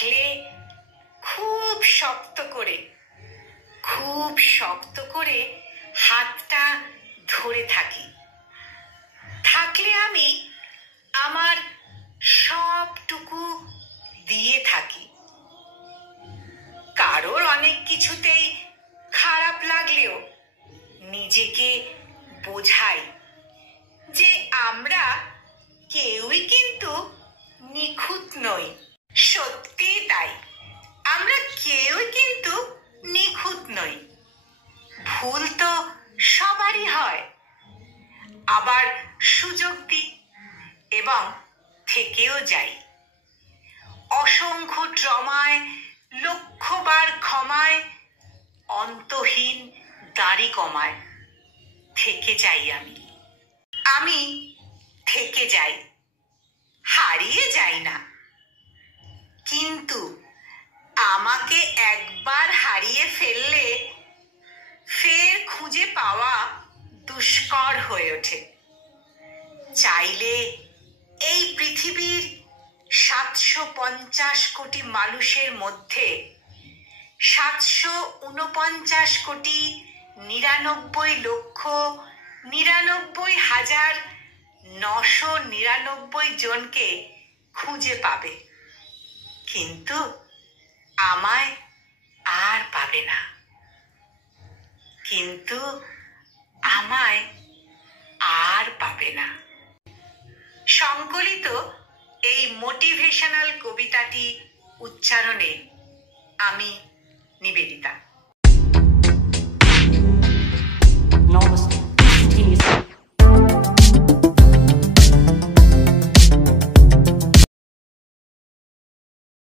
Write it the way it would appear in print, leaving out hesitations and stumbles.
থাকলে খুব শক্ত করে হাতটা ধরে থাকি। থাকলে আমি আমার সবটুকু দিয়ে থাকি। কারোর অনেক কিছুতেই খারাপ লাগলেও নিজেকে বোঝাই যে আমরা কেউই কিন্তু নিখুঁত নই। সত্যি তাই, আমরা কেউই কিন্তু নিখুঁত নই। ভুল তো সবারই হয়। আবার সুযোগ দিই এবং থেকেও যাই। অসংখ্য ট্রমায়, লক্ষবার ক্ষমায়, অন্তহীন দাড়ি কমায় থেকে যাই। আমি থেকে যাই, হারিয়ে যাই না। কিন্তু আমাকে একবার হারিয়ে ফেললে ফের খুঁজে পাওয়া দুষ্কর হয়ে ওঠে। চাইলে এই পৃথিবীর 750 কোটি মানুষের মধ্যে 749,99,999 জনকে খুঁজে পাবে, কিন্তু আমায় আর পাবে না। সংকলিত এই মোটিভেশনাল কবিতাটি উচ্চারণে আমি নিবেদিতা।